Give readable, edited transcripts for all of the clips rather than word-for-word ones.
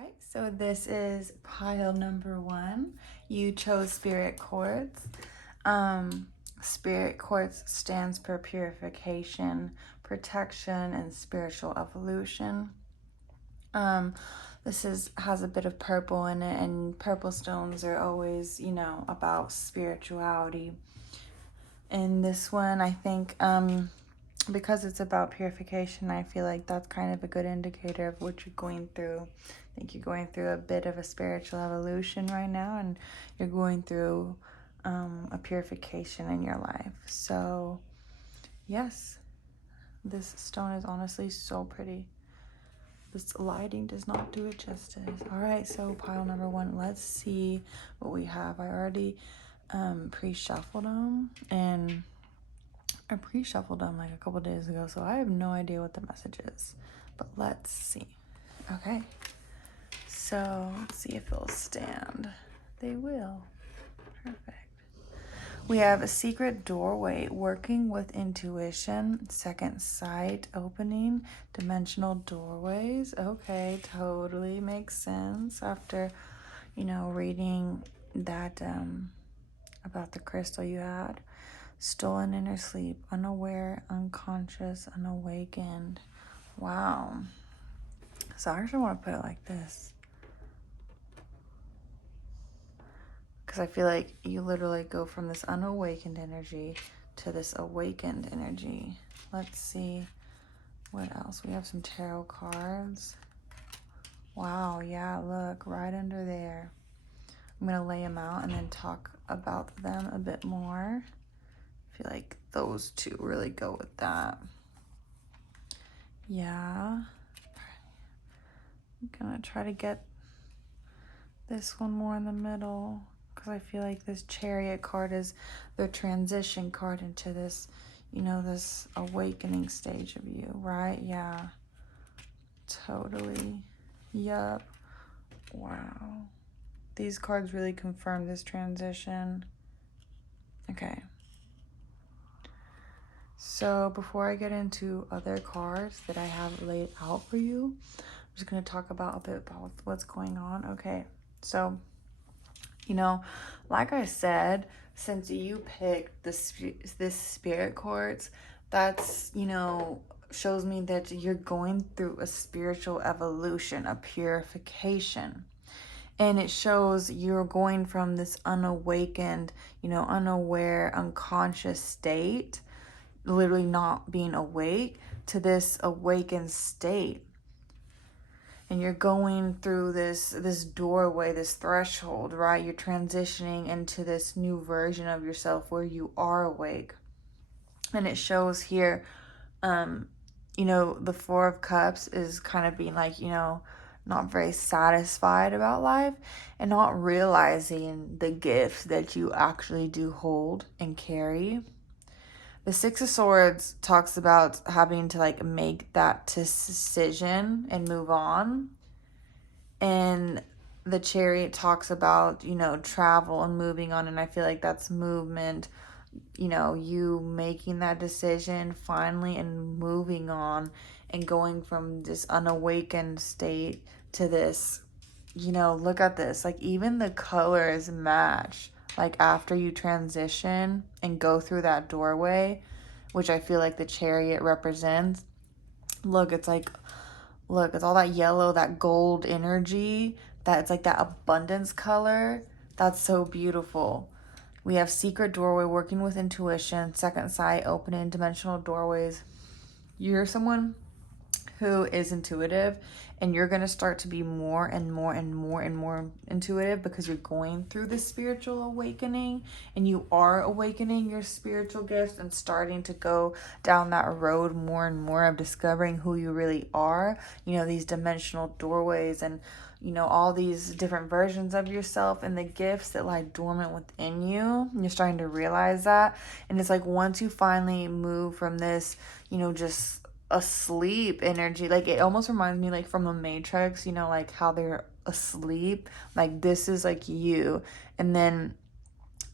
right, so this is pile number 1. You chose spirit quartz. Spirit quartz stands for purification, protection, and spiritual evolution. This has a bit of purple in it, and purple stones are always, about spirituality. And this one, I think, because it's about purification, I feel like that's kind of a good indicator of what you're going through. I think you're going through a bit of a spiritual evolution right now, and you're going through a purification in your life. So, yes, this stone is honestly so pretty. This lighting does not do it justice. All right, so pile number 1, let's see what we have. I already pre-shuffled them, and I pre-shuffled them like a couple days ago, so I have no idea what the message is. But let's see. Okay. So let's see if it'll stand. They will. Perfect. We have a secret doorway, working with intuition, second sight, opening, dimensional doorways. Okay, totally makes sense after, reading that about the crystal you had. Stolen inner sleep, unaware, unconscious, unawakened. Wow. So I actually want to put it like this, because I feel like you literally go from this unawakened energy to this awakened energy. Let's see what else. We have some tarot cards. Wow, yeah, look, right under there. I'm going to lay them out and then talk about them a bit more. I feel like those two really go with that. Yeah. I'm gonna try to get this one more in the middle, because I feel like this Chariot card is the transition card into this, this awakening stage of you, right? Yeah. Totally. Yup. Wow. These cards really confirm this transition. Okay. So before I get into other cards that I have laid out for you, I'm just going to talk about a bit about what's going on. Okay, so, like I said, since you picked this spirit quartz, that's, shows me that you're going through a spiritual evolution, a purification. And it shows you're going from this unawakened, unaware, unconscious state, literally not being awake, to this awakened state. And you're going through this doorway, this threshold, right? You're transitioning into this new version of yourself where you are awake. And it shows here, the Four of Cups is kind of being like, not very satisfied about life and not realizing the gifts that you actually do hold and carry. The Six of Swords talks about having to make that decision and move on. And the Chariot talks about, travel and moving on. And I feel like that's movement, you making that decision finally and moving on and going from this unawakened state to this, look at this. Even the colors match. After you transition and go through that doorway, which I feel like the Chariot represents, look, it's all that yellow, that gold energy, it's like that abundance color. That's so beautiful. We have secret doorway, working with intuition, second sight, opening dimensional doorways. You're someone who is intuitive, and you're going to start to be more and more and more and more intuitive because you're going through this spiritual awakening, and you are awakening your spiritual gifts and starting to go down that road more and more of discovering who you really are. These dimensional doorways and all these different versions of yourself and the gifts that lie dormant within you. You're starting to realize that. And it's once you finally move from this, just asleep energy, it almost reminds me from the Matrix, how they're asleep, this is you. And then,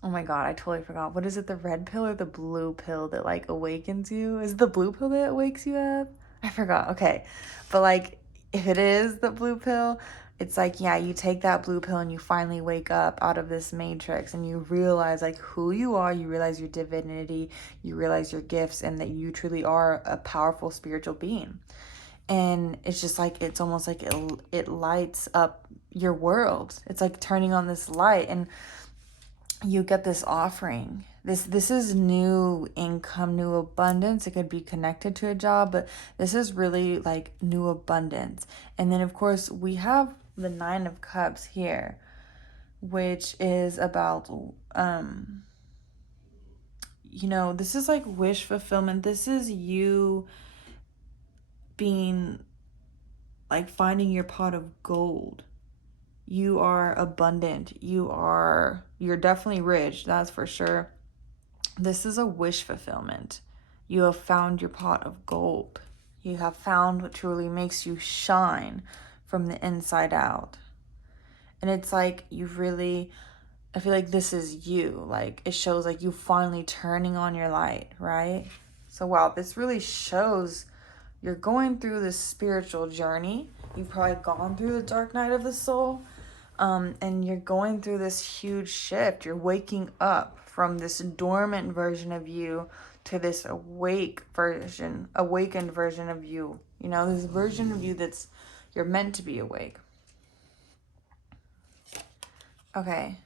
oh my god, I totally forgot, what is it, the red pill or the blue pill that awakens you? Is it the blue pill that wakes you up? I forgot. Okay, but if it is the blue pill, it's like, yeah, you take that blue pill and you finally wake up out of this matrix and you realize like who you are, you realize your divinity, you realize your gifts, and that you truly are a powerful spiritual being. And it's just like, it's almost like it lights up your world. It's like turning on this light, and you get this offering. This is new income, new abundance. It could be connected to a job, but this is really like new abundance. And then of course we have the 9 of Cups here, which is about this is like wish fulfillment. This is you being like finding your pot of gold. You are abundant. You're definitely rich, that's for sure. This is a wish fulfillment. You have found your pot of gold. You have found what truly makes you shine from the inside out. And it's like I feel like this is you. Like it shows like you finally turning on your light, right? So wow, this really shows you're going through this spiritual journey. You've probably gone through the dark night of the soul. And you're going through this huge shift. You're waking up from this dormant version of you to this awakened version of you. This version of you that's you're meant to be awake. Okay.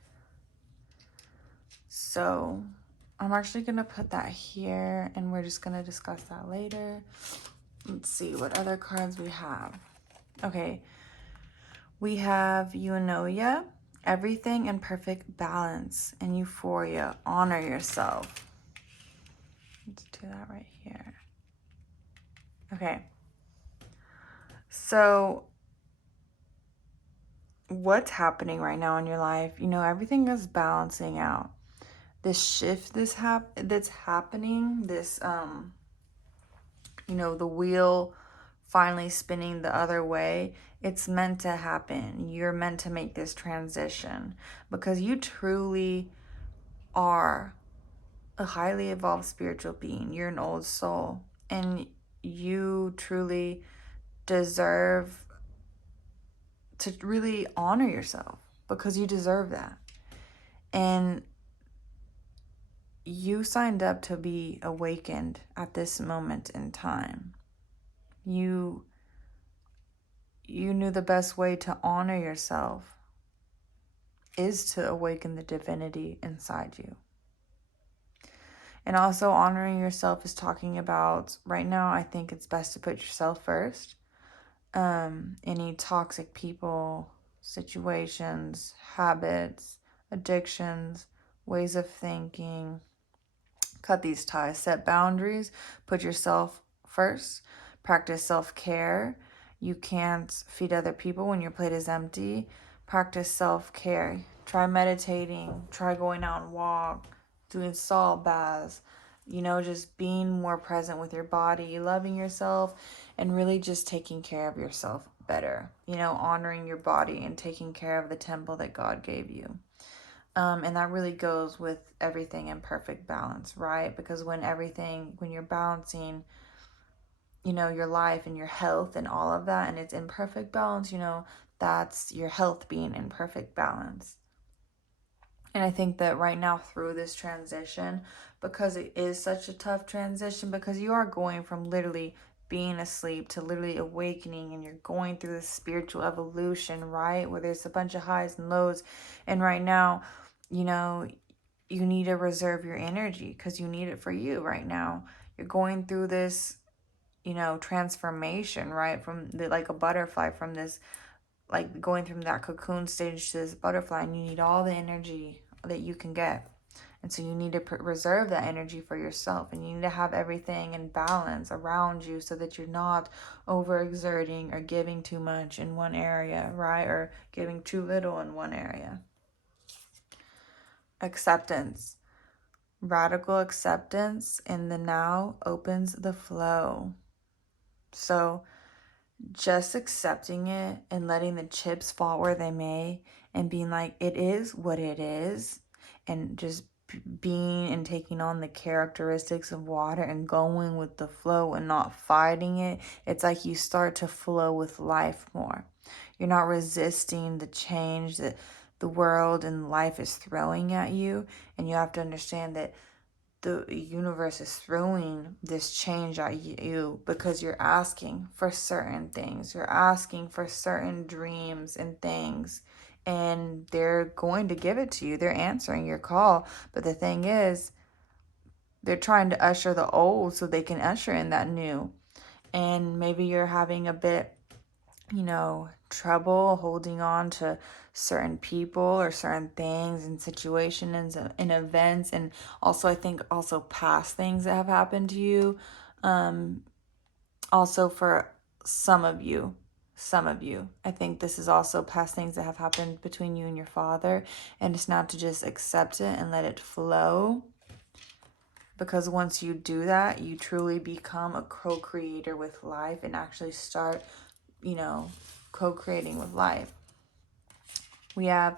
So I'm actually going to put that here, and we're just going to discuss that later. Let's see what other cards we have. Okay. We have Eunoia, everything in perfect balance, and Euphoria, honor yourself. Let's do that right here. Okay. So what's happening right now in your life? Everything is balancing out. This shift that's happening, this the wheel finally spinning the other way, it's meant to happen. You're meant to make this transition because you truly are a highly evolved spiritual being. You're an old soul, and you truly deserve to really honor yourself because you deserve that. And you signed up to be awakened at this moment in time. You knew the best way to honor yourself is to awaken the divinity inside you. And also honoring yourself is talking about, right now, I think it's best to put yourself first. Any toxic people, situations, habits, addictions, ways of thinking, cut these ties, set boundaries, put yourself first, practice self-care. You can't feed other people when your plate is empty. Practice self-care. Try meditating, try going out and walk, doing salt baths, just being more present with your body, loving yourself, and really just taking care of yourself better, honoring your body and taking care of the temple that God gave you. And that really goes with everything in perfect balance, right? Because when you're balancing, your life and your health and all of that, and it's in perfect balance, that's your health being in perfect balance. And I think that right now through this transition, because it is such a tough transition, because you are going from literally being asleep to literally awakening, and you're going through this spiritual evolution, right? Where there's a bunch of highs and lows. And right now, you need to reserve your energy because you need it for you right now. You're going through this, transformation, right? Like a butterfly, from this, like going from that cocoon stage to this butterfly, and you need all the energy that you can get. And so you need to reserve that energy for yourself, and you need to have everything in balance around you so that you're not overexerting or giving too much in one area, right? Or giving too little in one area. Acceptance. Radical acceptance in the now opens the flow. So just accepting it and letting the chips fall where they may, and being like, it is what it is, and just being and taking on the characteristics of water and going with the flow and not fighting it, it's like you start to flow with life more. You're not resisting the change that the world and life is throwing at you. And you have to understand that the universe is throwing this change at you because you're asking for certain things. You're asking for certain dreams and things. And they're going to give it to you. They're answering your call. But the thing is, they're trying to usher the old so they can usher in that new. And maybe you're having a bit, trouble holding on to certain people or certain things and situations and events. And also, I think also past things that have happened to you. Also for some of you, I think this is also past things that have happened between you and your father. And it's not to just accept it and let it flow. Because once you do that, you truly become a co-creator with life and actually start, co-creating with life. We have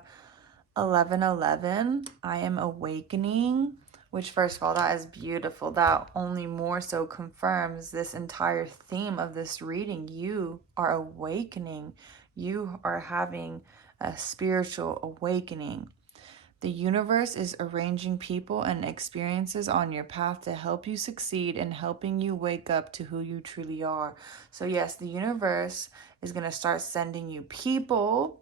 11:11. I am awakening, which first of all, that is beautiful. That only more so confirms this entire theme of this reading. You are awakening. You are having a spiritual awakening. The universe is arranging people and experiences on your path to help you succeed and helping you wake up to who you truly are. So yes, the universe is going to start sending you people,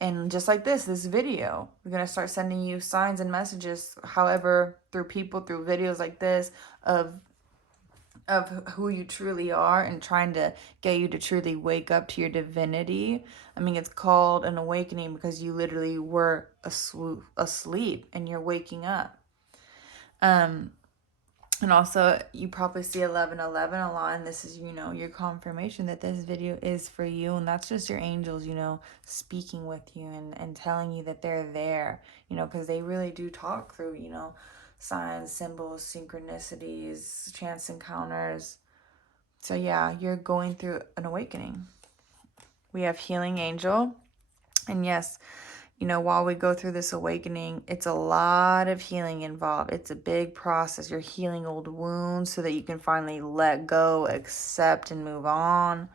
and just like this video, we're going to start sending you signs and messages, however, through people, through videos like this, of who you truly are and trying to get you to truly wake up to your divinity. I mean, it's called an awakening because you literally were asleep and you're waking up. And also, you probably see 11:11 a lot, and this is, your confirmation that this video is for you, and that's just your angels, speaking with you and telling you that they're there, because they really do talk through, signs, symbols, synchronicities, chance encounters. So yeah, you're going through an awakening. We have healing angel. And yes, while we go through this awakening, it's a lot of healing involved. It's a big process. You're healing old wounds so that you can finally let go, accept, and move on.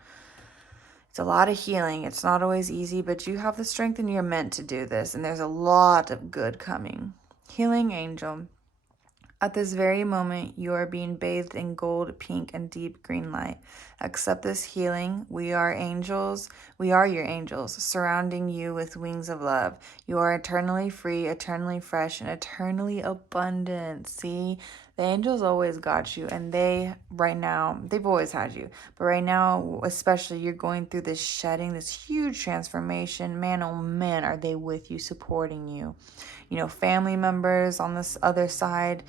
It's a lot of healing. It's not always easy, but you have the strength and you're meant to do this. And there's a lot of good coming. Healing angel. At this very moment, you are being bathed in gold, pink, and deep green light. Accept this healing. We are angels. We are your angels, surrounding you with wings of love. You are eternally free, eternally fresh, and eternally abundant. See, the angels always got you, and right now, they've always had you. But right now, especially, you're going through this shedding, this huge transformation. Man, oh man, are they with you, supporting you. Family members on this other side,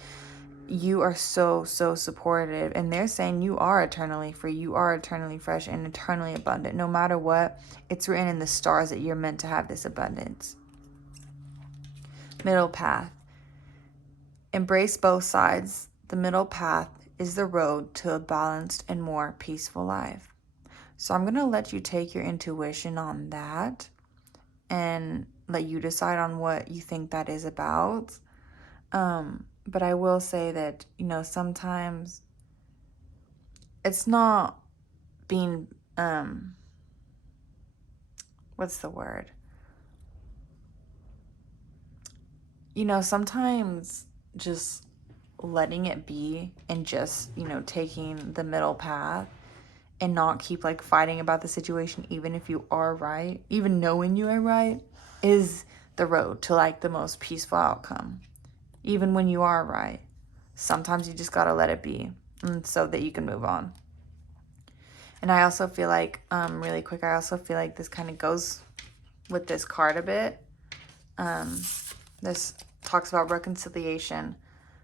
you are so, so supportive. And they're saying you are eternally free. You are eternally fresh and eternally abundant. No matter what, it's written in the stars that you're meant to have this abundance. Middle path. Embrace both sides. The middle path is the road to a balanced and more peaceful life. So I'm going to let you take your intuition on that and let you decide on what you think that is about. But I will say that, sometimes it's not being, what's the word? Sometimes just letting it be and just, taking the middle path and not keep fighting about the situation, even if you are right, even knowing you are right, is the road to the most peaceful outcome. Even when you are right, sometimes you just gotta let it be, and so that you can move on. And I also feel really quick, I also feel like this kind of goes with this card a bit. This talks about reconciliation.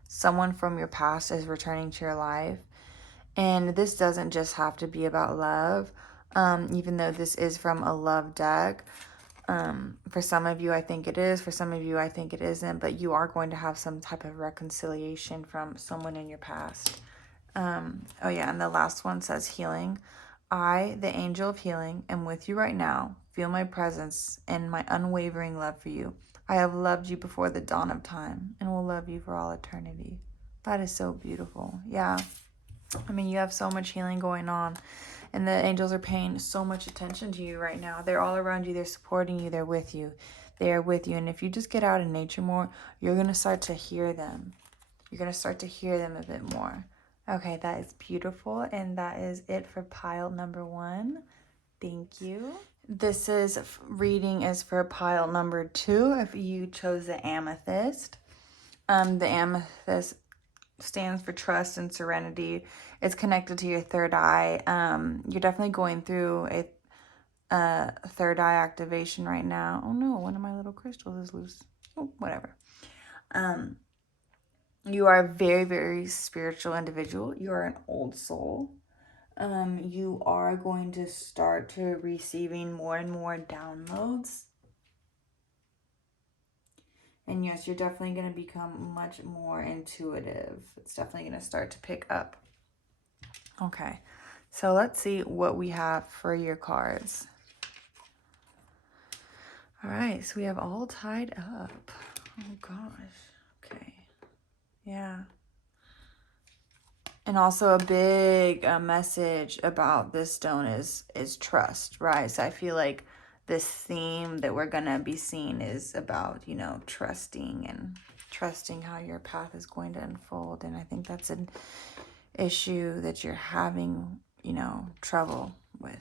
Someone from your past is returning to your life. And this doesn't just have to be about love, even though this is from a love deck. For some of you, I think it is. For some of you, I think it isn't. But you are going to have some type of reconciliation from someone in your past. Oh yeah, and the last one says healing. I, the angel of healing, am with you right now. Feel my presence and my unwavering love for you. I have loved you before the dawn of time and will love you for all eternity. That is so beautiful. Yeah. I mean, you have so much healing going on, and the angels are paying so much attention to you right now. They're all around you. They're supporting you. They're with you. They are with you. And if you just get out in nature more, you're going to start to hear them. You're going to start to hear them a bit more. Okay, that is beautiful. And that is it for pile number 1. Thank you. This is reading is for pile number 2 if you chose the amethyst. The amethyst stands for trust and serenity. It's connected to your third eye. You're definitely going through a third eye activation right now. Oh no, one of my little crystals is loose. Oh, whatever. You are a very, very spiritual individual. You are an old soul. You are going to start to receiving more and more downloads. And yes, you're definitely going to become much more intuitive. It's definitely going to start to pick up. Okay, so let's see what we have for your cards. All right, so we have all tied up. Oh gosh. Okay. Yeah. And also a big message about this stone is trust, right? So I feel like this theme that we're going to be seeing is about, you know, trusting and trusting how your path is going to unfold. And I think that's an issue that you're having, you know, trouble with,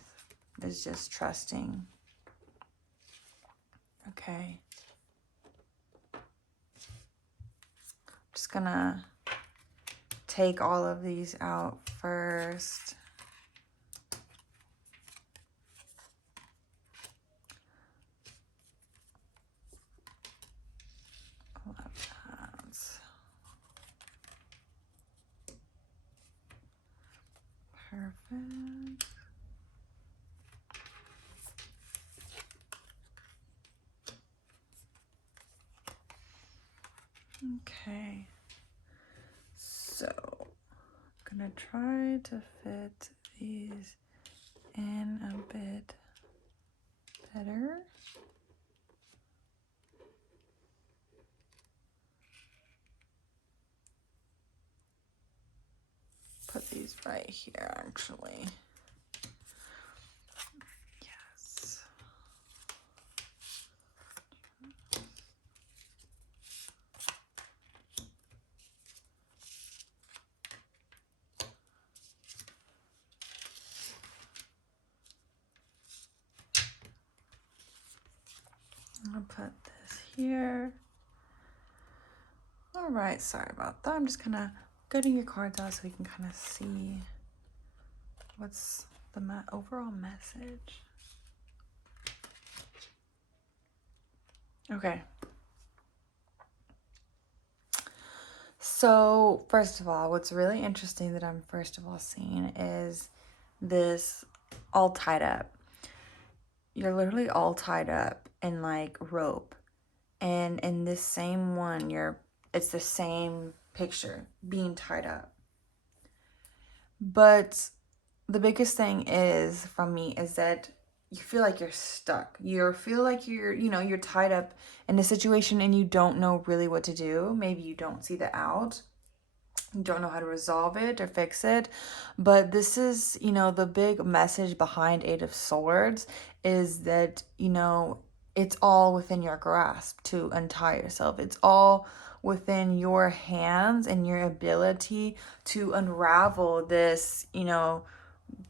is just trusting. Okay. Just gonna take all of these out first. Perfect. Okay. So, I'm gonna try to fit these in a bit better. Put these right here, actually. Yes. I'm gonna put this here. All right, sorry about that. I'm just kind of getting your cards out so we can kind of see what's the overall message. Okay. So, first of all, what's really interesting that I'm first of all seeing is this all tied up. You're literally all tied up in like rope. And in this same one, it's the same picture being tied up. But the biggest thing is from me is that you feel like you're stuck. You feel like you're tied up in a situation and you don't know really what to do. Maybe you don't see the out. You don't know how to resolve it or fix it. But this is, the big message behind Eight of Swords is that, it's all within your grasp to untie yourself. It's all within your hands and your ability to unravel this,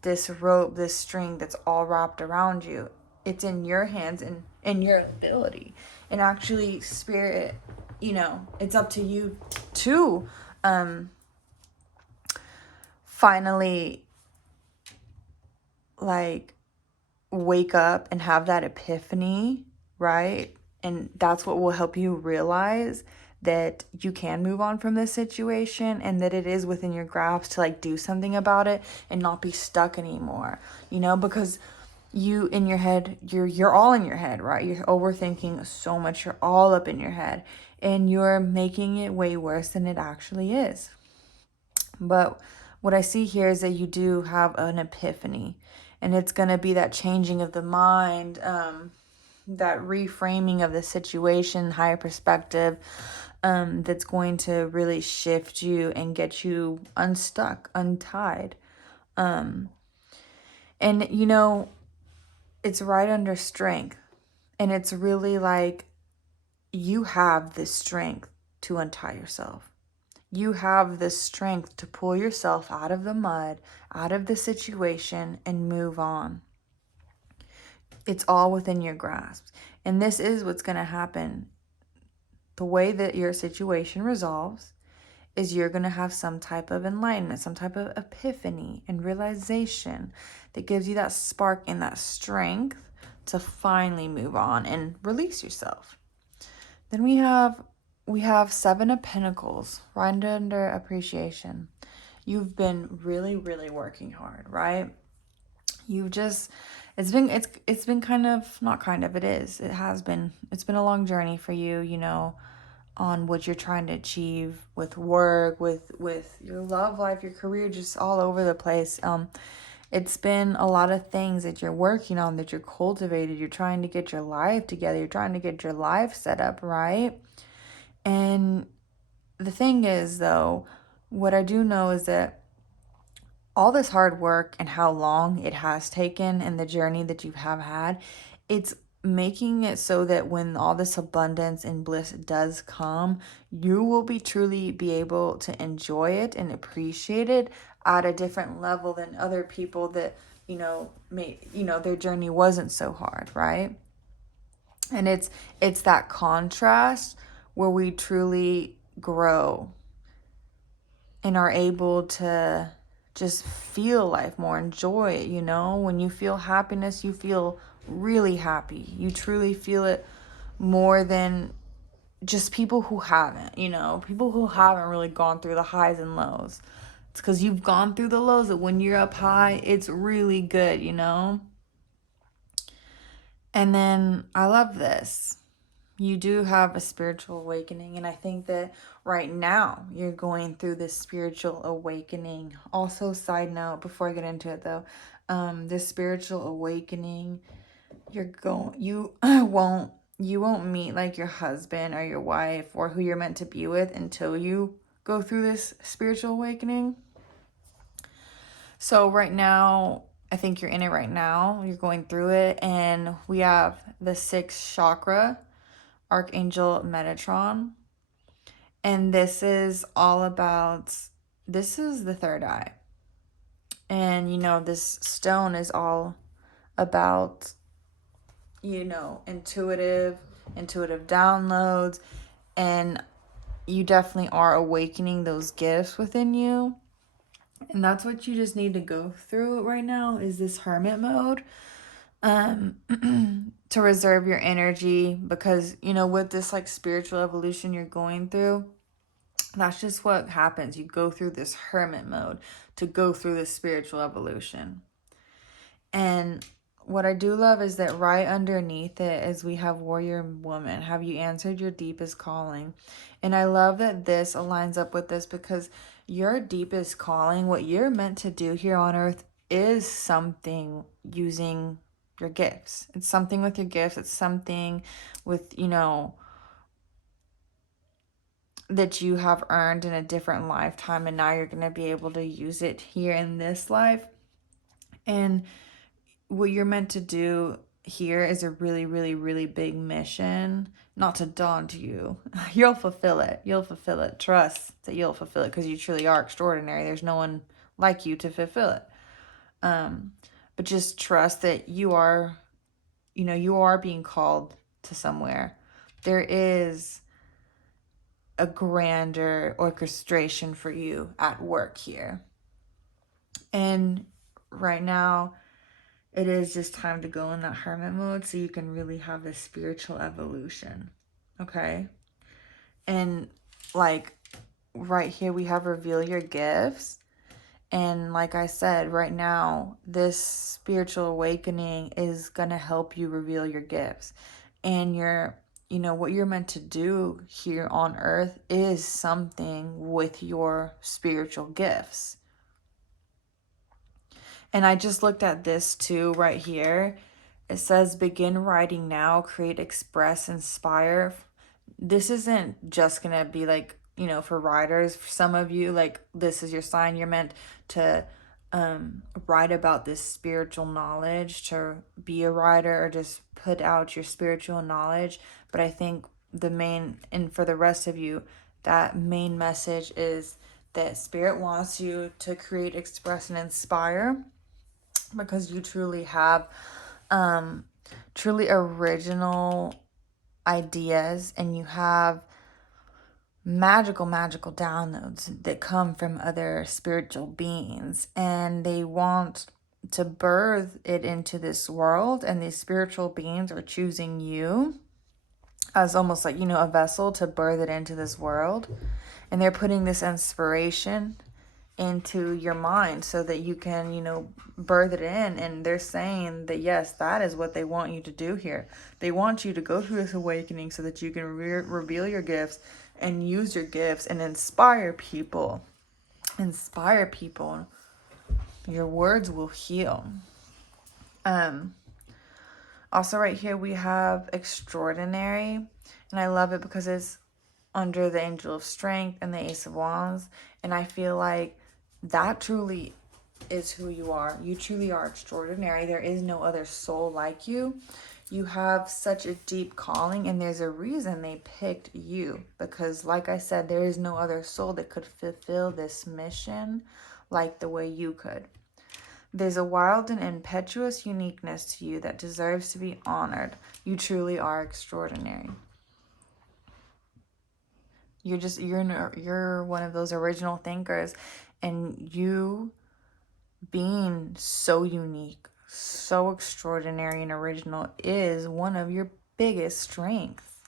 this rope, this string that's all wrapped around you. It's in your hands and in your ability. And actually, Spirit, it's up to you to finally like wake up and have that epiphany, right? And that's what will help you realize that you can move on from this situation and that it is within your grasp to like do something about it and not be stuck anymore, because you in your head, you're all in your head, right? You're overthinking so much. You're all up in your head and you're making it way worse than it actually is. But what I see here is that you do have an epiphany, and it's going to be that changing of the mind, that reframing of the situation, higher perspective, that's going to really shift you and get you unstuck, untied. And it's right under strength, and it's really like you have this strength to untie yourself. You have the strength to pull yourself out of the mud, out of the situation, and move on. It's all within your grasp. And this is what's going to happen. The way that your situation resolves is you're going to have some type of enlightenment, some type of epiphany and realization that gives you that spark and that strength to finally move on and release yourself. Then we have Seven of Pentacles, right under appreciation. You've been really, really working hard, right? You've just it's been kind of, not kind of, it is. It has been. It's been a long journey for you, on what you're trying to achieve with work, with your love life, your career, just all over the place. It's been a lot of things that you're working on, that you're cultivated. You're trying to get your life together. You're trying to get your life set up, right? And the thing is, though, what I do know is that all this hard work and how long it has taken and the journey that you have had, it's making it so that when all this abundance and bliss does come, you will truly be able to enjoy it and appreciate it at a different level than other people that, their journey wasn't so hard, right? And it's that contrast where we truly grow and are able to just feel life more, enjoy it, When you feel happiness, you feel really happy. You truly feel it more than just people who haven't, people who haven't really gone through the highs and lows. It's because you've gone through the lows that when you're up high, it's really good, And then I love this. You do have a spiritual awakening, and I think that right now you're going through this spiritual awakening. Also, side note before I get into it though, this spiritual awakening, you won't meet like your husband or your wife or who you're meant to be with until you go through this spiritual awakening. So right now, I think you're in it right now. You're going through it, and we have the sixth chakra, Archangel Metatron. And this is the third eye. And, this stone is all about, intuitive downloads. And you definitely are awakening those gifts within you. And that's what you just need to go through right now, is this hermit mode. To reserve your energy, because with this like spiritual evolution you're going through, that's just what happens. You go through this hermit mode to go through this spiritual evolution. And what I do love is that right underneath it is we have warrior woman. Have you answered your deepest calling? And I love that this aligns up with this, because your deepest calling, what you're meant to do here on earth, is something using your gifts. It's something with your gifts. It's something with, that you have earned in a different lifetime, and now you're going to be able to use it here in this life. And what you're meant to do here is a really, really, really big mission, not to daunt you. You'll fulfill it. Trust that you'll fulfill it, because you truly are extraordinary. There's no one like you to fulfill it. But just trust that you are being called to somewhere. There is a grander orchestration for you at work here. And right now, it is just time to go in that hermit mode so you can really have this spiritual evolution. Okay? And like right here, we have reveal your gifts. And like I said, right now, this spiritual awakening is going to help you reveal your gifts. And what you're meant to do here on earth is something with your spiritual gifts. And I just looked at this too right here. It says begin writing now, create, express, inspire. This isn't just gonna be like, you know, for writers. For some of you, like, this is your sign. You're meant to write about this spiritual knowledge, to be a writer, or just put out your spiritual knowledge. But I think the main, and for the rest of you, that main message is that Spirit wants you to create, express, and inspire, because you truly have truly original ideas, and you have magical downloads that come from other spiritual beings, and they want to birth it into this world, and these spiritual beings are choosing you as almost like, you know, a vessel to birth it into this world, and they're putting this inspiration into your mind so that you can, you know, birth it in. And they're saying that yes, that is what they want you to do here. They want you to go through this awakening so that you can reveal your gifts and use your gifts and inspire people. Your words will heal. Also right here we have extraordinary, and I love it because it's under the Angel of Strength and the Ace of Wands. And I feel like that truly is who you are. You truly are extraordinary. There is no other soul like you. You have such a deep calling, and there's a reason they picked you, because like I said, there is no other soul that could fulfill this mission like the way you could. There's a wild and impetuous uniqueness to you that deserves to be honored. You truly are extraordinary. You're one of those original thinkers, and you being so unique, so extraordinary and original is one of your biggest strengths.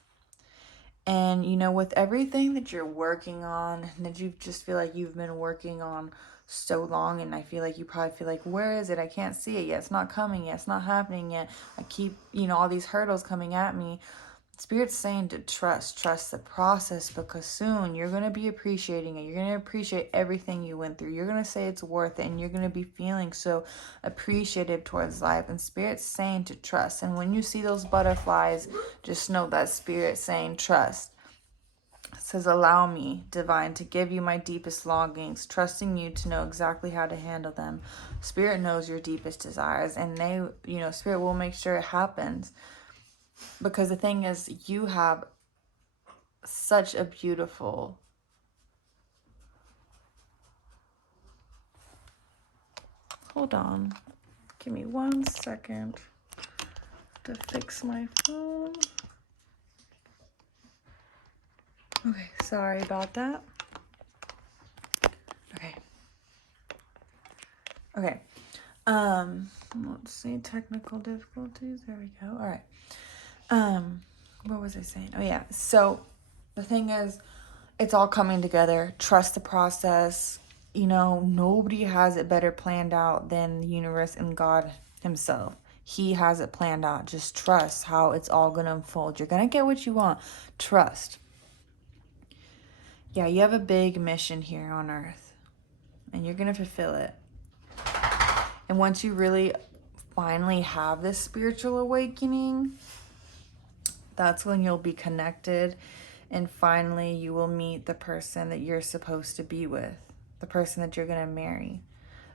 And you know, with everything that you're working on, that you just feel like you've been working on so long, and I feel like you probably feel like, where is it? I can't see it yet. It's not coming yet. It's not happening yet. I keep, you know, all these hurdles coming at me. Spirit's saying to trust the process, because soon you're going to be appreciating it. You're going to appreciate everything you went through. You're going to say it's worth it, and you're going to be feeling so appreciative towards life. And Spirit's saying to trust. And when you see those butterflies, just know that Spirit's saying trust. It says, allow me, divine, to give you my deepest longings, trusting you to know exactly how to handle them. Spirit knows your deepest desires, and they, you know, Spirit will make sure it happens. Because the thing is, you have such a beautiful, hold on, give me 1 second to fix my phone. Okay, sorry about that. Okay. Let's see, technical difficulties. There we go. All right. What was I saying? Oh yeah. So the thing is, it's all coming together. Trust the process. You know, nobody has it better planned out than the universe and God himself. He has it planned out. Just trust how it's all going to unfold. You're going to get what you want. Trust. Yeah, you have a big mission here on earth, and you're going to fulfill it. And once you really finally have this spiritual awakening, that's when you'll be connected, and finally you will meet the person that you're supposed to be with, the person that you're going to marry.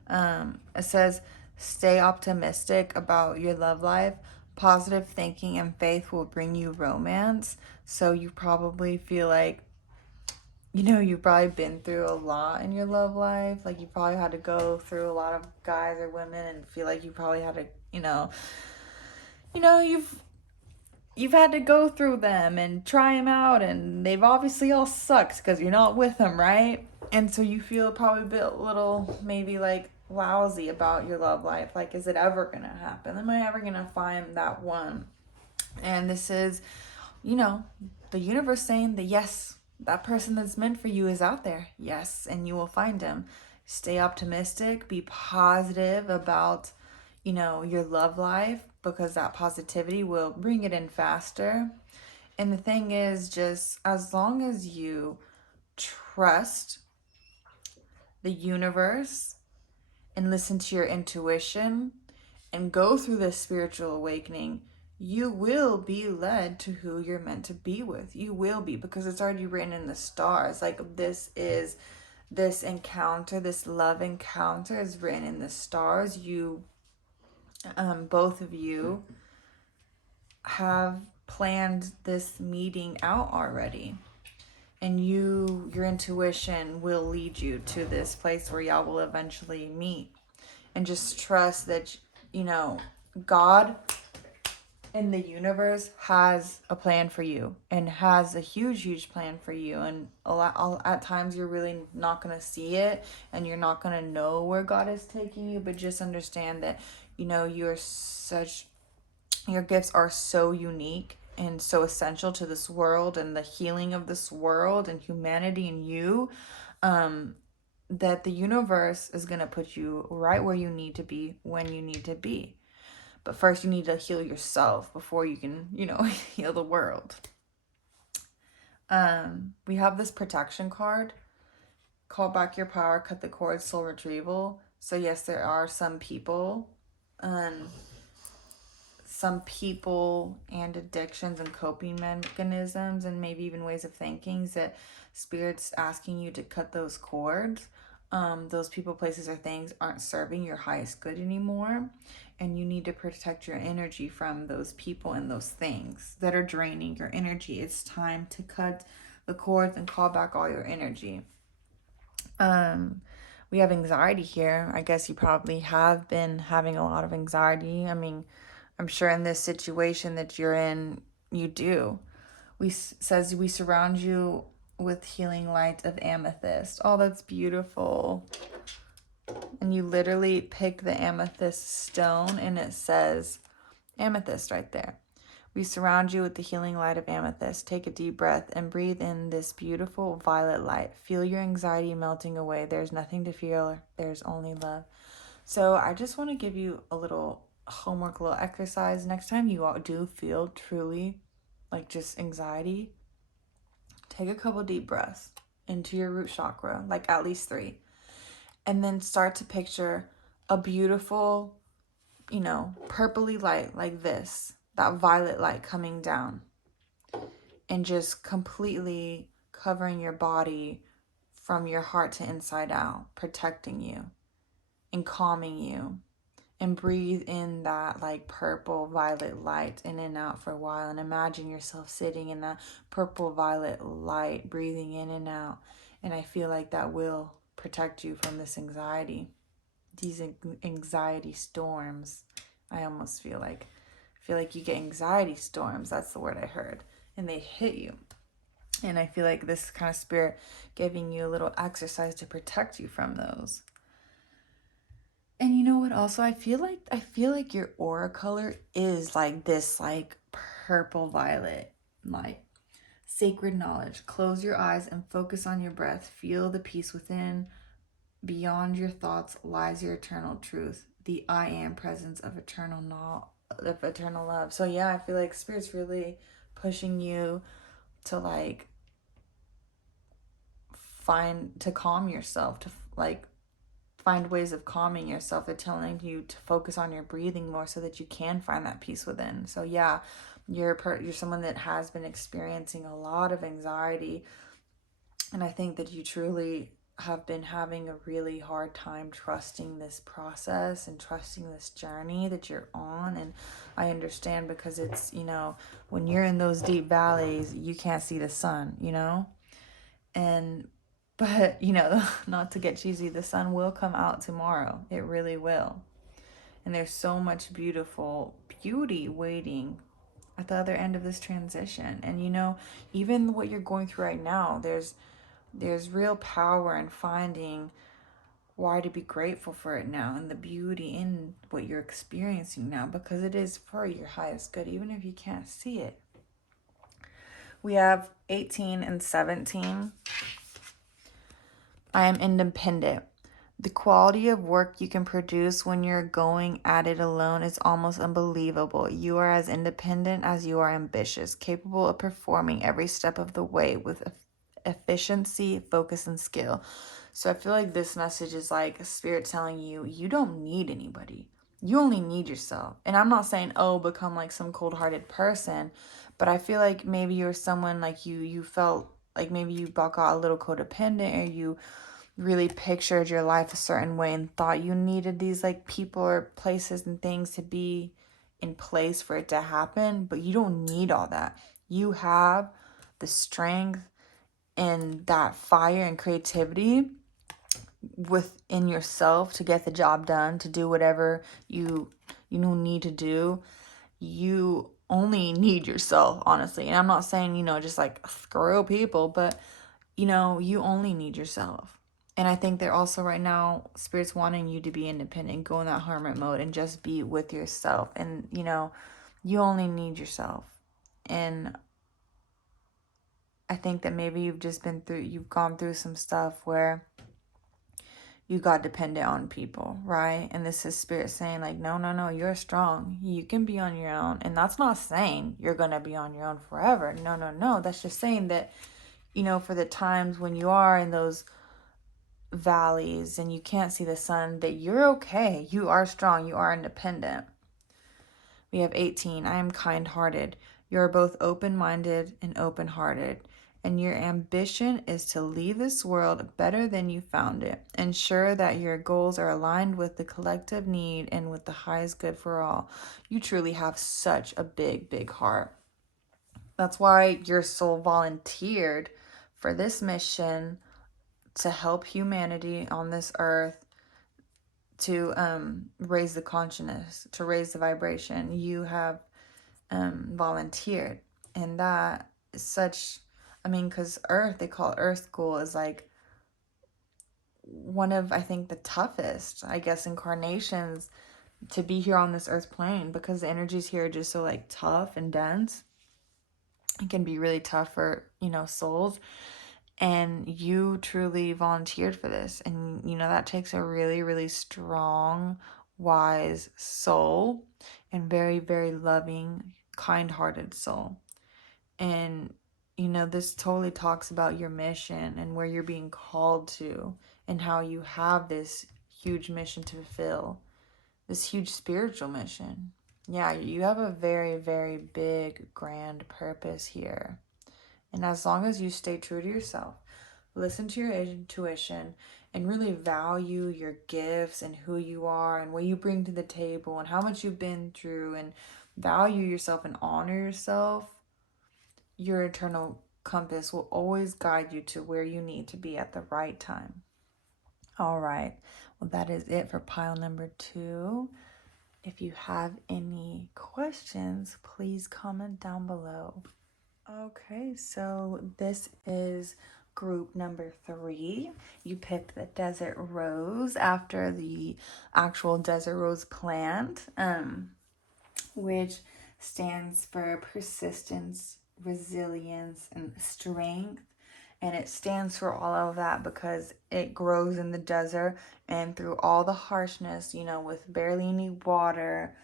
It says, stay optimistic about your love life. Positive thinking and faith will bring you romance. So you probably feel like, you know, you've probably been through a lot in your love life. Like, you probably had to go through a lot of guys or women, and feel like you probably had to, you've had to go through them and try them out, and they've obviously all sucked because you're not with them, right? And so you feel probably a bit little, maybe like lousy about your love life. Like, is it ever gonna happen? Am I ever gonna find that one? And this is, you know, the universe saying that yes, that person that's meant for you is out there. Yes, and you will find him. Stay optimistic, be positive about, you know, your love life, because that positivity will bring it in faster. And the thing is, just as long as you trust the universe and listen to your intuition and go through this spiritual awakening, you will be led to who you're meant to be with. You will be, because it's already written in the stars. Like, this encounter, this love encounter is written in the stars. You, both of you have planned this meeting out already. And your intuition will lead you to this place where y'all will eventually meet. And just trust that, God in the universe has a plan for you, and has a huge plan for you. And at times you're really not going to see it, and you're not going to know where God is taking you, but just understand that, your gifts are so unique and so essential to this world and the healing of this world and humanity and you, that the universe is going to put you right where you need to be when you need to be. But first, you need to heal yourself before you can, heal the world. We have this protection card. Call back your power, cut the cord, soul retrieval. So yes, there are some people and addictions and coping mechanisms, and maybe even ways of thinking, that Spirit's asking you to cut those cords. Those people, places, or things aren't serving your highest good anymore, and you need to protect your energy from those people and those things that are draining your energy. It's time to cut the cords and call back all your energy. We have anxiety here. I guess you probably have been having a lot of anxiety. I mean, I'm sure in this situation that you're in, you do. Says we surround you with healing light of amethyst. Oh, that's beautiful. And you literally pick the amethyst stone, and it says amethyst right there. We surround you with the healing light of amethyst. Take a deep breath and breathe in this beautiful violet light. Feel your anxiety melting away. There's nothing to fear. There's only love. So I just want to give you a little homework, a little exercise. Next time you do feel truly like just anxiety, take a couple deep breaths into your root chakra, like at least 3. And then start to picture a beautiful, purpley light like this, that violet light coming down and just completely covering your body from your heart to inside out, protecting you and calming you. And breathe in that like purple violet light in and out for a while, and imagine yourself sitting in that purple violet light, breathing in and out. And I feel like that will protect you from this anxiety, these anxiety storms. I almost feel like you get anxiety storms. That's the word I heard. And they hit you. And I feel like this kind of spirit giving you a little exercise to protect you from those. And you know what also, I feel like your aura color is like this, like purple violet light. Sacred knowledge. Close your eyes and focus on your breath. Feel the peace within. Beyond your thoughts lies your eternal truth, the I am presence of eternal love. So yeah, I feel like Spirit's really pushing you to like to calm yourself, to like find ways of calming yourself. They're telling you to focus on your breathing more so that you can find that peace within. So yeah, you're someone that has been experiencing a lot of anxiety, and I think that you truly have been having a really hard time trusting this process and trusting this journey that you're on. And I understand, because it's, when you're in those deep valleys, you can't see the sun, but not to get cheesy, the sun will come out tomorrow. It really will. And there's so much beauty waiting at the other end of this transition. And even what you're going through right now, there's real power in finding why to be grateful for it now, and the beauty in what you're experiencing now, because it is for your highest good, even if you can't see it. We have 18 and 17. I am independent. The quality of work you can produce when you're going at it alone is almost unbelievable. You are as independent as you are ambitious, capable of performing every step of the way with efficiency, focus, and skill. So I feel like this message is like Spirit telling you, you don't need anybody. You only need yourself. And I'm not saying, oh, become like some cold-hearted person, but I feel like maybe you're someone like you felt like maybe you got a little codependent, or you really pictured your life a certain way and thought you needed these like people or places and things to be in place for it to happen, but you don't need all that. You have the strength and that fire and creativity within yourself to get the job done, to do whatever you need to do. You only need yourself, honestly. And I'm not saying, just like screw people, but you only need yourself. And I think that also right now, Spirit's wanting you to be independent, go in that hermit mode and just be with yourself. And, you only need yourself. And I think that maybe you've gone through some stuff where you got dependent on people, right? And this is Spirit saying like, no, no, no, you're strong. You can be on your own. And that's not saying you're going to be on your own forever. No, no, no. That's just saying that, for the times when you are in those valleys and you can't see the sun, that you're okay. You are strong. You are independent. We have 18. I am kind-hearted. You are both open-minded and open-hearted. And your ambition is to leave this world better than you found it. Ensure that your goals are aligned with the collective need and with the highest good for all. You truly have such a big, big heart. That's why your soul volunteered for this mission to help humanity on this earth, to raise the consciousness, to raise the vibration. You have volunteered. And that is such, because Earth, they call Earth School, is like one of, I think, the toughest, I guess, incarnations to be here on this Earth plane, because the energies here are just so like tough and dense. It can be really tough for, souls. And you truly volunteered for this. And, that takes a really, really strong, wise soul and very, very loving, kind-hearted soul. And, this totally talks about your mission and where you're being called to and how you have this huge mission to fulfill, this huge spiritual mission. Yeah, you have a very, very big, grand purpose here. And as long as you stay true to yourself, listen to your intuition, and really value your gifts and who you are and what you bring to the table and how much you've been through, and value yourself and honor yourself, your eternal compass will always guide you to where you need to be at the right time. All right. Well, that is it for pile number 2. If you have any questions, please comment down below. Okay, so this is group number 3. You picked the desert rose after the actual desert rose plant, which stands for persistence, resilience, and strength. And it stands for all of that because it grows in the desert, and through all the harshness, with barely any water,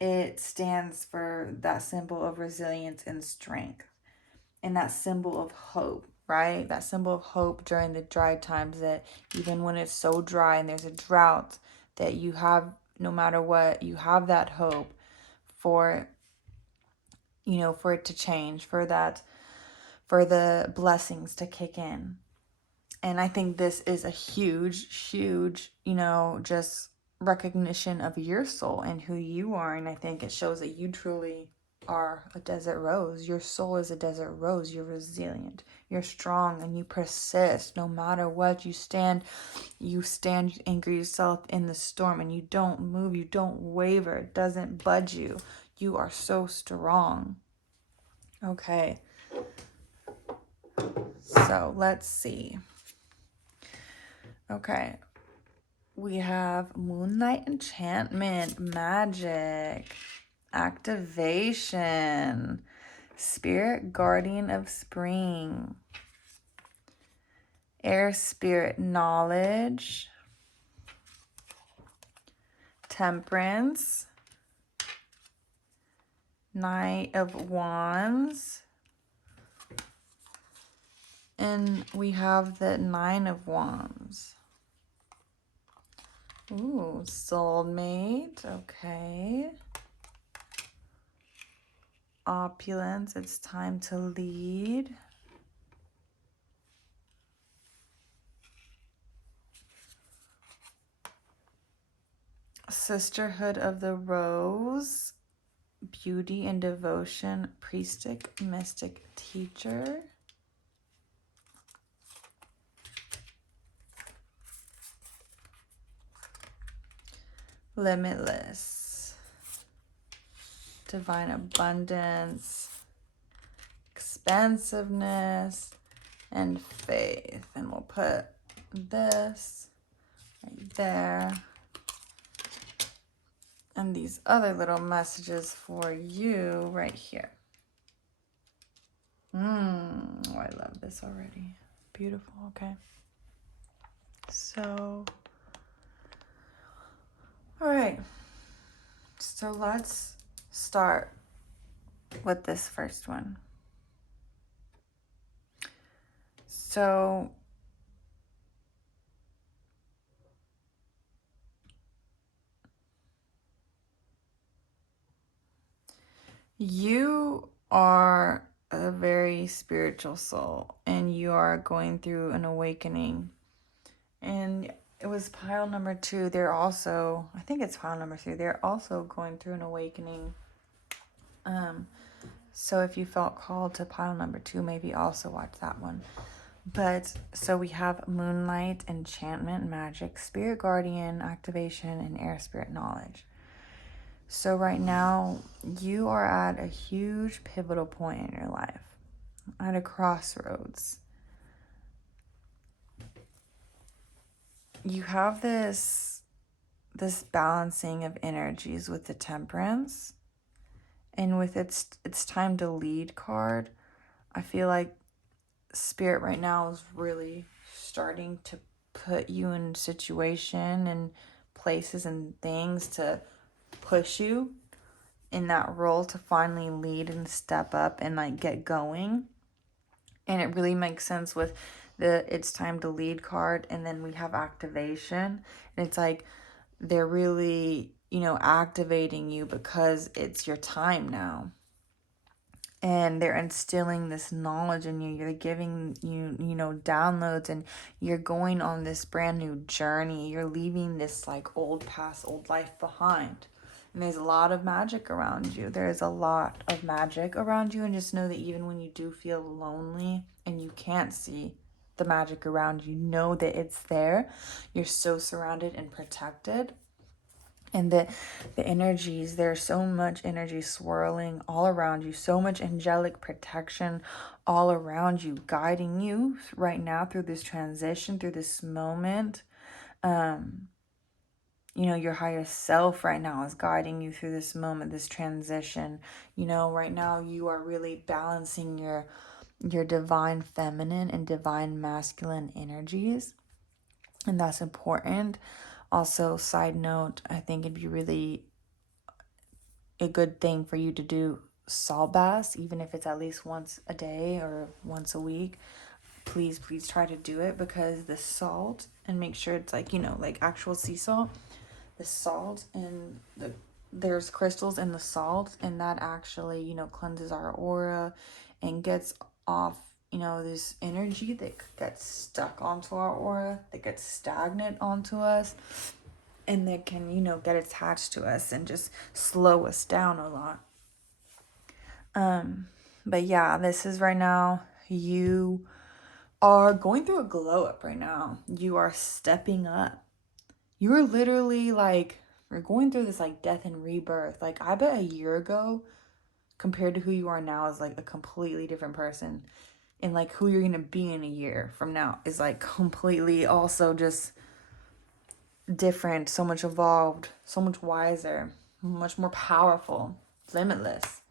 it stands for that symbol of resilience and strength. And that symbol of hope, right? That symbol of hope during the dry times, that even when it's so dry and there's a drought, that you have, no matter what, you have that hope for, for it to change, for the blessings to kick in. And I think this is a huge, huge, just recognition of your soul and who you are. And I think it shows that you truly are a desert rose. Your soul is a desert rose. You're resilient, you're strong, and you persist no matter what. You stand anchor yourself in the storm, and you don't move, you don't waver. It doesn't budge you. You are so strong. Okay, so let's see. Okay, we have Moonlight Enchantment, Magic, Activation, Spirit Guardian of Spring, Air Spirit Knowledge, Temperance, Knight of Wands, And we have the Nine of Wands. Ooh, soulmate. Okay. Opulence. It's time to lead. Sisterhood of the Rose. Beauty and devotion. Priestess, mystic, teacher. Limitless. Divine abundance. Expansiveness. And faith. And we'll put this right there. And these other little messages for you right here. Oh, I love this already. Beautiful. Okay. So, all right. So let's start with this first one. So, you are a very spiritual soul and you are going through an awakening. And it was pile number 2. They're also, I think it's pile number 3. They're also going through an awakening. So if you felt called to pile number 2, maybe also watch that one. But so we have moonlight, enchantment, magic, spirit guardian, activation, and air spirit knowledge. So right now you are at a huge pivotal point in your life, at a crossroads. You have this balancing of energies with the Temperance, and with its time to lead card. I feel like Spirit right now is really starting to put you in situation and places and things to push you in that role to finally lead and step up and like get going. And it really makes sense with the it's time to lead card, and then we have activation, and it's like they're really, activating you because it's your time now. And they're instilling this knowledge in you. You're giving you, downloads, and you're going on this brand new journey. You're leaving this like old past, old life behind. And there's a lot of magic around you. There's a lot of magic around you. And just know that even when you do feel lonely and you can't see the magic around you, know that it's there. You're so surrounded and protected. And the energies, there's so much energy swirling all around you, so much angelic protection all around you, guiding you right now through this transition, through this moment. Your higher self right now is guiding you through this moment, this transition. Right now you are really balancing your divine feminine and divine masculine energies. And that's important. Also, side note, I think it'd be really a good thing for you to do salt baths, even if it's at least once a day or once a week. Please try to do it, because the salt, and make sure it's like, like actual sea salt, the salt and there's crystals in the salt, and that actually, cleanses our aura and gets off, this energy that gets stuck onto our aura, that gets stagnant onto us, and that can, get attached to us and just slow us down a lot. But yeah, this is right now, you are going through a glow up right now. You are stepping up. You're literally like, you're going through this like death and rebirth. Like, I bet a year ago compared to who you are now is like a completely different person. And like who you're going to be in a year from now is like completely also just different, so much evolved, so much wiser, much more powerful, limitless.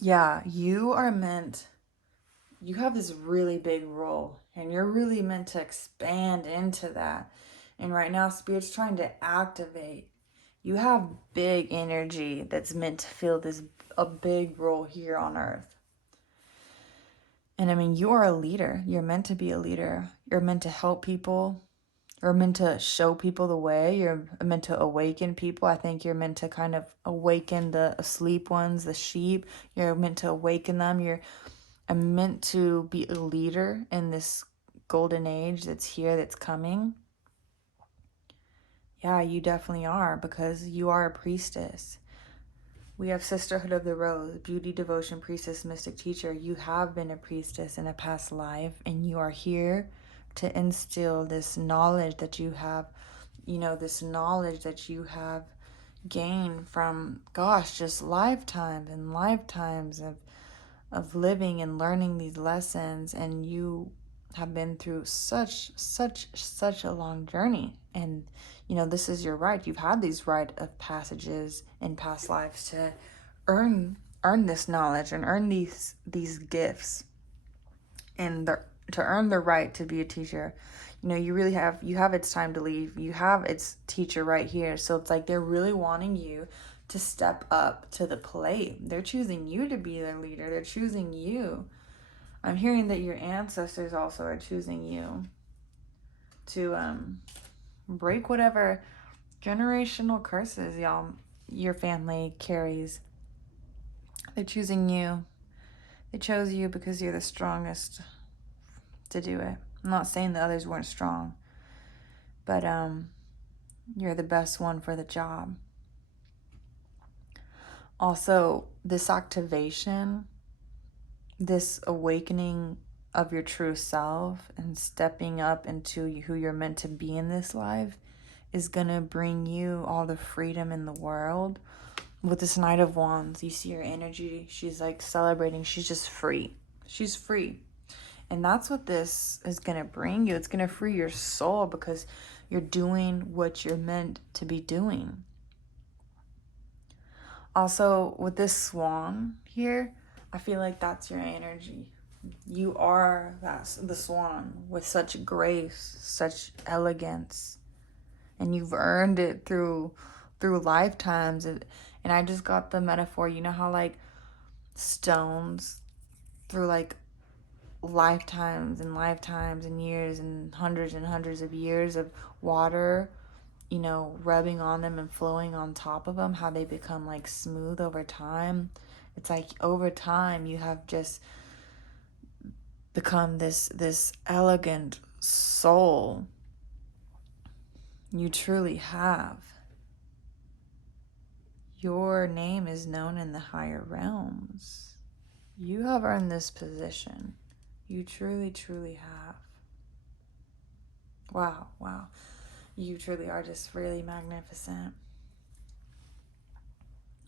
Yeah, you have this really big role, and you're really meant to expand into that. And right now, Spirit's trying to activate. You have big energy that's meant to fill a big role here on Earth. And I mean, you are a leader. You're meant to be a leader. You're meant to help people. You're meant to show people the way. You're meant to awaken people. I think you're meant to kind of awaken the asleep ones, the sheep. You're meant to awaken them. You're meant to be a leader in this golden age that's here, that's coming. Yeah, you definitely are, because you are a priestess. We have Sisterhood of the Rose, Beauty, Devotion, Priestess, Mystic Teacher. You have been a priestess in a past life, and you are here to instill this knowledge that you have, this knowledge that you have gained from, gosh, just lifetimes and lifetimes of living and learning these lessons. And you have been through such a long journey. And this is your right. You've had these rite of passages in past lives to earn this knowledge and earn these gifts, and to earn the right to be a teacher. You really have its time to leave. You have its teacher right here. So it's like they're really wanting you to step up to the plate. They're choosing you to be their leader. They're choosing you. I'm hearing that your ancestors also are choosing you to break whatever generational curses your family carries. They're choosing you. They chose you because you're the strongest to do it. I'm not saying the others weren't strong, but you're the best one for the job. Also, this activation, this awakening of your true self and stepping up into who you're meant to be in this life is going to bring you all the freedom in the world. With this Knight of Wands, you see her energy. She's like celebrating. She's just free. She's free. And that's what this is going to bring you. It's going to free your soul, because you're doing what you're meant to be doing. Also, with this swan here, I feel like that's your energy. You are the swan with such grace, such elegance, and you've earned it through lifetimes. And I just got the metaphor. You know how like stones through like lifetimes and lifetimes and years and hundreds of years of water, rubbing on them and flowing on top of them, how they become like smooth over time. It's like over time you have just become this elegant soul. You truly have. Your name is known in the higher realms. You have earned this position. You truly, truly have. Wow. You truly are just really magnificent.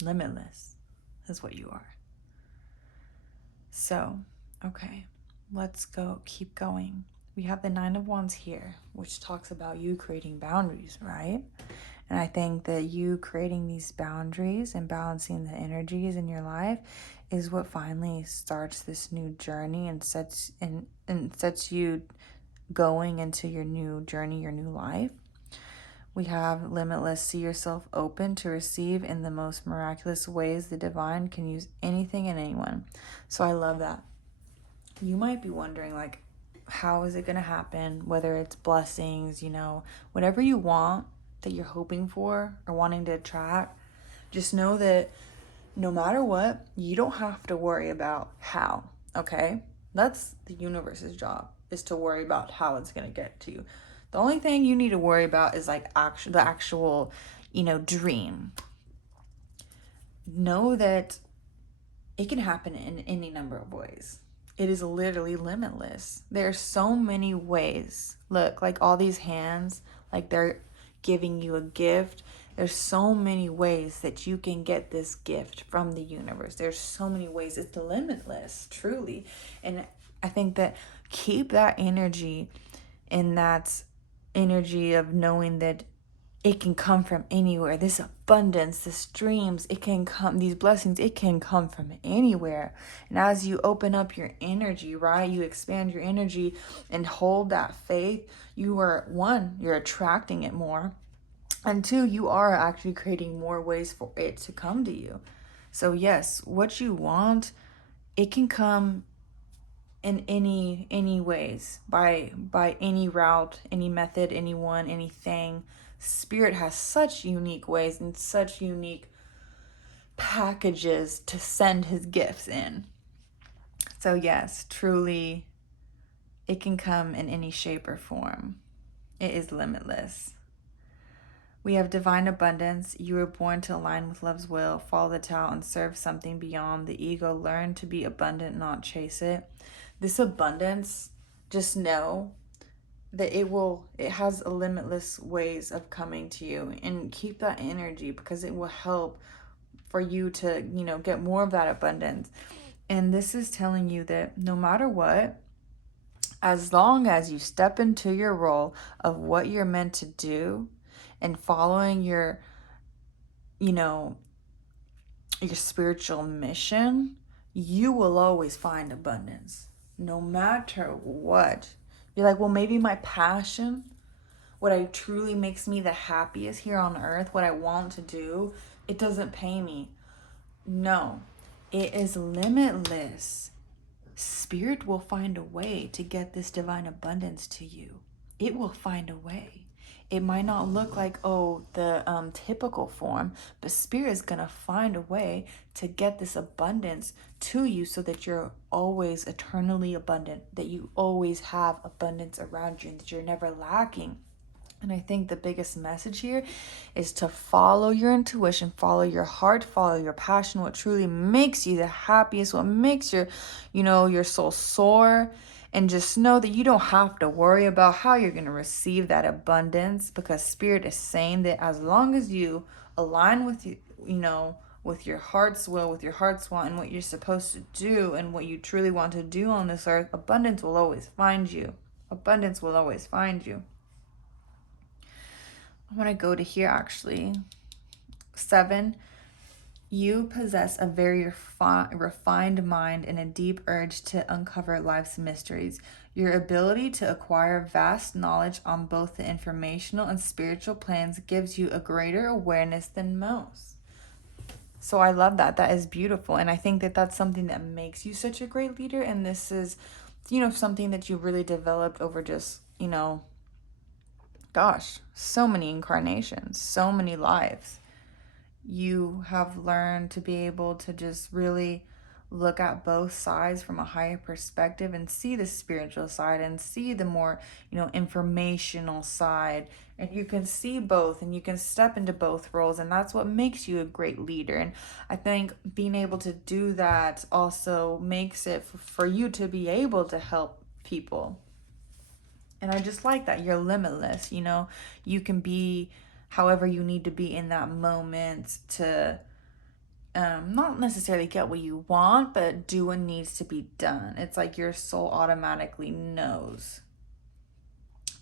Limitless is what you are. So, okay, let's keep going. We have the Nine of Wands here, which talks about you creating boundaries, right? And I think that you creating these boundaries and balancing the energies in your life is what finally starts this new journey and sets you going into your new journey, your new life. We have limitless. See yourself open to receive in the most miraculous ways. The divine can use anything and anyone. So I love that. You might be wondering, like, how is it going to happen? Whether it's blessings, whatever you want that you're hoping for or wanting to attract, just know that no matter what, you don't have to worry about how, okay? That's the universe's job, is to worry about how it's going to get to you. The only thing you need to worry about is like the actual, dream. Know that it can happen in any number of ways. It is literally limitless. There are so many ways. Look, like all these hands, like they're giving you a gift. There's so many ways that you can get this gift from the universe. There's so many ways. It's limitless, truly. And I think that keep that energy, and that energy of knowing that it can come from anywhere. This abundance, this dreams, it can come, these blessings, it can come from anywhere. And as you open up your energy, right, you expand your energy and hold that faith, you're attracting it more. And two, you are actually creating more ways for it to come to you. So yes, what you want, it can come in any ways, by any route, any method, anyone, anything. Spirit has such unique ways and such unique packages to send his gifts in. So yes, truly, it can come in any shape or form. It is limitless. We have divine abundance. You were born to align with love's will, follow the Tao, and serve something beyond the ego. Learn to be abundant, not chase it. This abundance, just know that it has a limitless ways of coming to you, and keep that energy, because it will help for you to, get more of that abundance. And this is telling you that no matter what, as long as you step into your role of what you're meant to do and following your, you know, your spiritual mission, you will always find abundance no matter what. You're like, well, maybe my passion, what I truly makes me the happiest here on earth, what I want to do, it doesn't pay me. No, it is limitless. Spirit will find a way to get this divine abundance to you. It will find a way. It might not look like, the typical form, but Spirit is going to find a way to get this abundance to you, so that you're always eternally abundant, that you always have abundance around you, and that you're never lacking. And I think the biggest message here is to follow your intuition, follow your heart, follow your passion, what truly makes you the happiest, what makes your soul soar. And just know that you don't have to worry about how you're going to receive that abundance, because Spirit is saying that as long as you align with with your heart's will, with your heart's want, and what you're supposed to do and what you truly want to do on this earth, abundance will always find you. Abundance will always find you. I want to go to here actually. 7, you possess a very refined mind and a deep urge to uncover life's mysteries. Your ability to acquire vast knowledge on both the informational and spiritual planes gives you a greater awareness than most. So I love that. That is beautiful. And I think that that's something that makes you such a great leader. And this is, something that you really developed over just, so many incarnations, so many lives. You have learned to be able to just really look at both sides from a higher perspective and see the spiritual side and see the more, informational side. And you can see both, and you can step into both roles. And that's what makes you a great leader. And I think being able to do that also makes it for you to be able to help people. And I just like that you're limitless. You can be however you need to be in that moment to not necessarily get what you want, but do what needs to be done. It's like your soul automatically knows.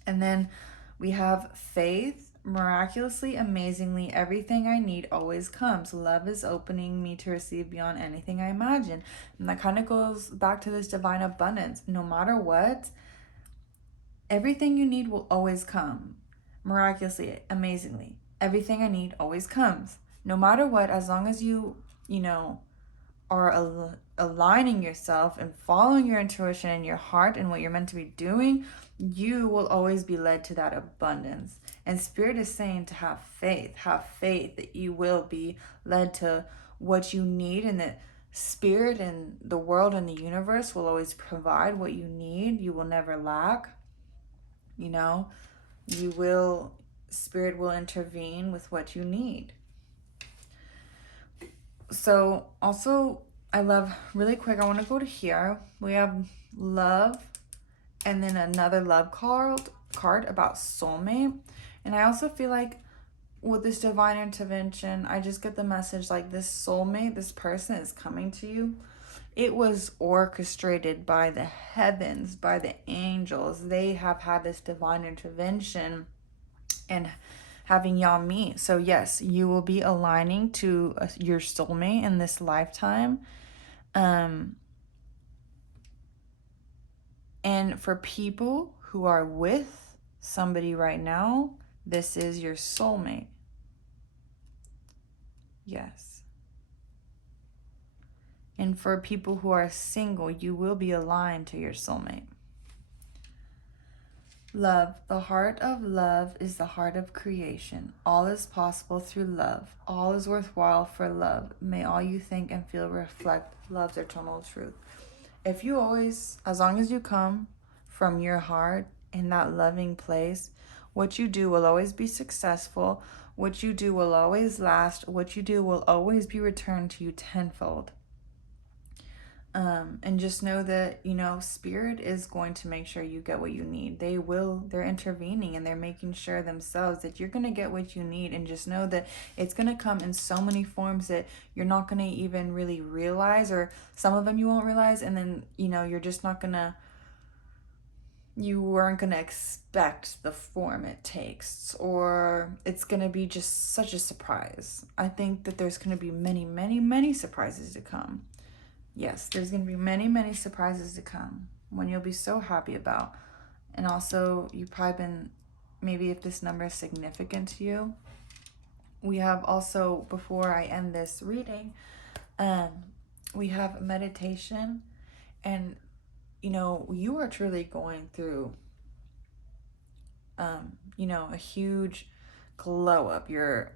And then we have faith. Miraculously, amazingly, everything I need always comes. Love is opening me to receive beyond anything I imagine. And that kind of goes back to this divine abundance. No matter what, everything you need will always come. Miraculously, amazingly, everything I need always comes. No matter what, as long as you are aligning yourself and following your intuition and your heart and what you're meant to be doing, you will always be led to that abundance. And Spirit is saying to have faith that you will be led to what you need, and that Spirit and the world and the universe will always provide what you need. You will never lack. Spirit will intervene with what you need. So also, I love, really quick, I want to go to here. We have love, and then another love card about soulmate. And I also feel like with this divine intervention, I just get the message like this soulmate, this person is coming to you. It was orchestrated by the heavens, by the angels. They have had this divine intervention and having y'all meet. So yes, you will be aligning to your soulmate in this lifetime. And for people who are with somebody right now, this is your soulmate. Yes. And for people who are single, you will be aligned to your soulmate. Love. The heart of love is the heart of creation. All is possible through love. All is worthwhile for love. May all you think and feel reflect love's eternal truth. If you always, as long as you come from your heart in that loving place, what you do will always be successful. What you do will always last. What you do will always be returned to you tenfold. And just know that, spirit is going to make sure you get what you need. They're intervening and they're making sure themselves that you're going to get what you need. And just know that it's going to come in so many forms that you're not going to even really realize, or some of them you won't realize. And then, you're just not going to, you weren't going to expect the form it takes, or it's going to be just such a surprise. I think that there's going to be many, many, many surprises to come. Yes, there's going to be many, many surprises to come when you'll be so happy about. And also, you've probably been, maybe if this number is significant to you, we have also, before I end this reading, we have meditation. And, you are truly going through, a huge glow up. You're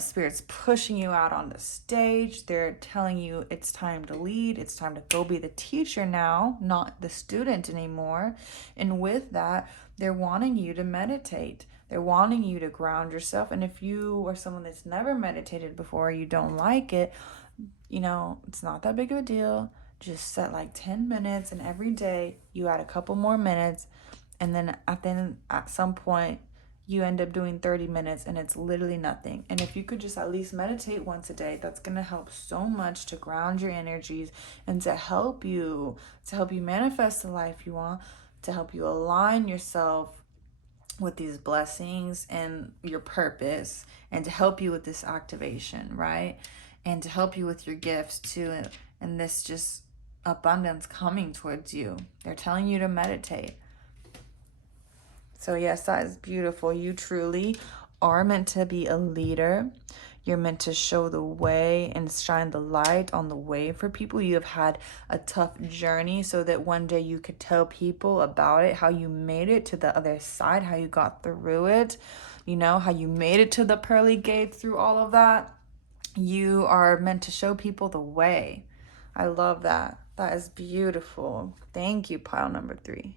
spirit's pushing you out on the stage. They're telling you it's time to lead. It's time to go be the teacher now, not the student anymore. And with that, they're wanting you to meditate. They're wanting you to ground yourself. And if you are someone that's never meditated before, you don't like it, it's not that big of a deal. Just set like 10 minutes, and every day you add a couple more minutes. And then at some point, you end up doing 30 minutes, and it's literally nothing. And if you could just at least meditate once a day, that's going to help so much to ground your energies and to help you manifest the life you want, to help you align yourself with these blessings and your purpose, and to help you with this activation, right? And to help you with your gifts too, and this just abundance coming towards you. They're telling you to meditate. So yes, that is beautiful. You truly are meant to be a leader. You're meant to show the way and shine the light on the way for people. You have had a tough journey so that one day you could tell people about it, how you made it to the other side, how you got through it, how you made it to the pearly gates through all of that. You are meant to show people the way. I love that. That is beautiful. Thank you, pile number 3.